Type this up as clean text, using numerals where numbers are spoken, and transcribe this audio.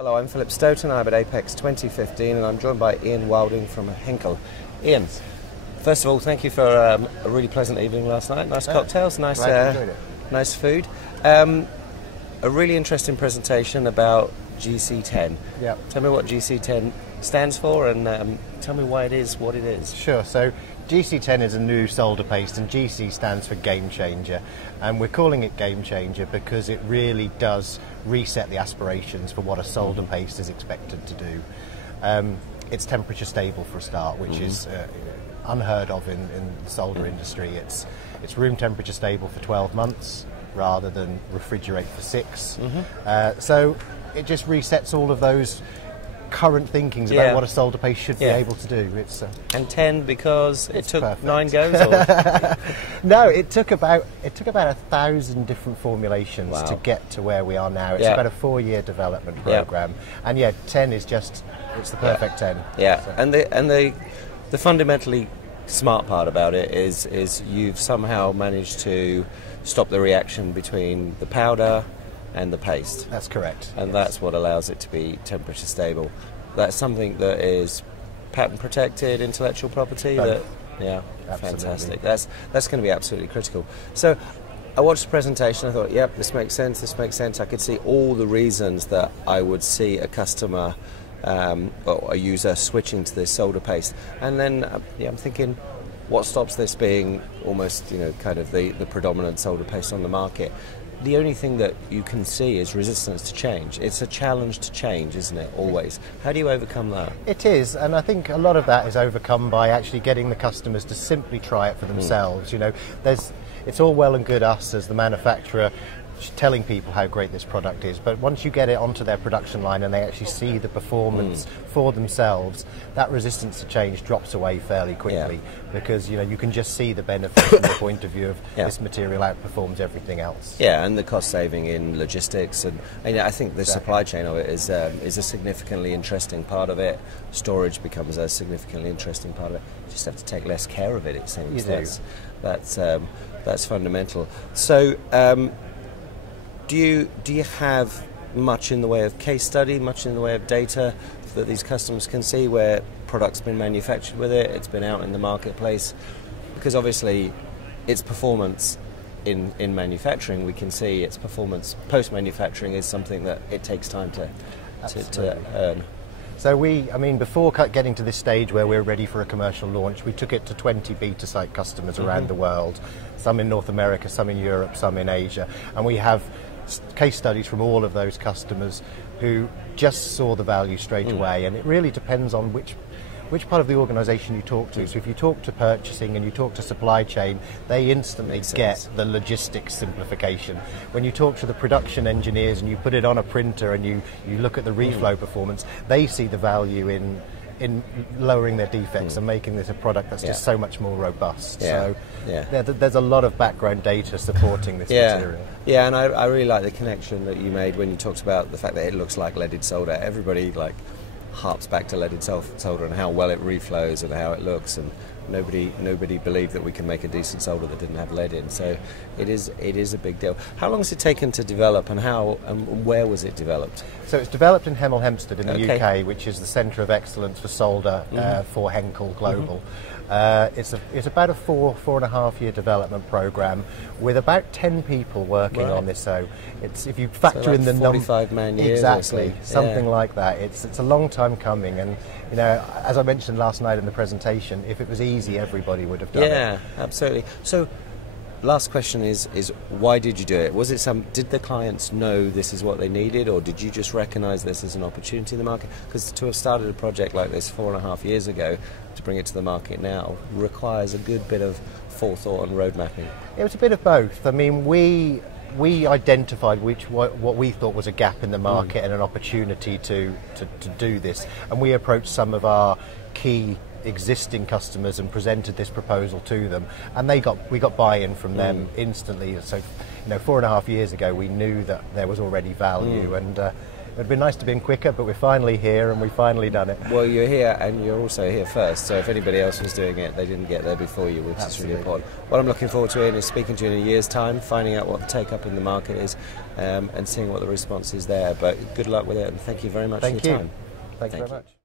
Hello, I'm Philip Stoten. I'm at APEX 2015 and I'm joined by Ian Wilding from Henkel. Ian, first of all, thank you for a really pleasant evening last night. Nice cocktails, nice food. A really interesting presentation about GC10. Yep. Tell me what GC10 stands for and tell me why it is what it is. Sure. So GC10 is a new solder paste and GC stands for Game Changer, and we're calling it Game Changer because it really does reset the aspirations for what a solder paste is expected to do. It's temperature stable for a start, which is unheard of in the solder industry. It's room temperature stable for 12 months rather than refrigerate for 6. So it just resets all of those current thinkings about what a solder paste should be able to do. It's and 10 because it took perfect. 9 goes. Or? No, it took about 1,000 different formulations to get to where we are now. It's about a 4-year development program, and 10 is just it's the perfect 10. Yeah, so. and the fundamentally smart part about it is you've somehow managed to stop the reaction between the powder and the paste. That's correct. And that's what allows it to be temperature stable. That's something that is patent protected, intellectual property. Both. Fantastic. That's going to be absolutely critical. So I watched the presentation, I thought, yep, this makes sense. I could see all the reasons that I would see a customer or a user switching to this solder paste. And then I'm thinking, what stops this being almost, kind of the predominant solder paste on the market? The only thing that you can see is resistance to change. It's a challenge to change, isn't it, always? How do you overcome that? It is, and I think a lot of that is overcome by actually getting the customers to simply try it for themselves. It's all well and good us as the manufacturer telling people how great this product is, but once you get it onto their production line and they actually see the performance for themselves, that resistance to change drops away fairly quickly because you can just see the benefit from the point of view of this material outperforms everything else. Yeah, and the cost saving in logistics, and I think the supply chain of it is a significantly interesting part of it. Storage becomes a significantly interesting part of it. You just have to take less care of it, it seems. You do. That's fundamental. So. Do you have much in the way of case study, much in the way of data that these customers can see where product's been manufactured with it, it's been out in the marketplace? Because obviously its performance in manufacturing, we can see its performance post-manufacturing is something that it takes time to earn. So before getting to this stage where we're ready for a commercial launch, we took it to 20 beta site customers around the world, some in North America, some in Europe, some in Asia, and we have case studies from all of those customers who just saw the value straight away. And it really depends on which part of the organisation you talk to. So if you talk to purchasing and you talk to supply chain, they instantly get the logistics simplification. When you talk to the production engineers and you put it on a printer and you look at the reflow performance, they see the value in lowering their defects and making this a product that's just so much more robust. So there's a lot of background data supporting this material. Yeah, and I really like the connection that you made when you talked about the fact that it looks like leaded solder. Everybody harps back to leaded solder and how well it reflows and how it looks, and nobody believed that we can make a decent solder that didn't have lead in. So it is a big deal. How long has it taken to develop, and where was it developed? So it's developed in Hemel Hempstead in the UK, which is the centre of excellence for solder for Henkel Global. It's about a 4.5 year development program with about 10 people working on this. So it's, if you factor in the 45 man years, exactly, something like that. It's a long time coming, and as I mentioned last night in the presentation, if it was easy, everybody would have done it. Yeah, absolutely. So. Last question is why did you do it? Was it did the clients know this is what they needed, or did you just recognise this as an opportunity in the market? Because to have started a project like this 4.5 years ago, to bring it to the market now, requires a good bit of forethought and road mapping. It was a bit of both. We identified what we thought was a gap in the market and an opportunity to do this, and we approached some of our key existing customers and presented this proposal to them, and we got buy-in from them instantly. So 4.5 years ago we knew that there was already value, and It'd been nice to be in quicker, but we're finally here and we've finally done it. Well, you're here and you're also here first, so if anybody else was doing it, they didn't get there before you, which is really important. What I'm looking forward to is speaking to you in a year's time, finding out what the take-up in the market is, and seeing what the response is there. But good luck with it, and thank you very much for your time. Thank you very much.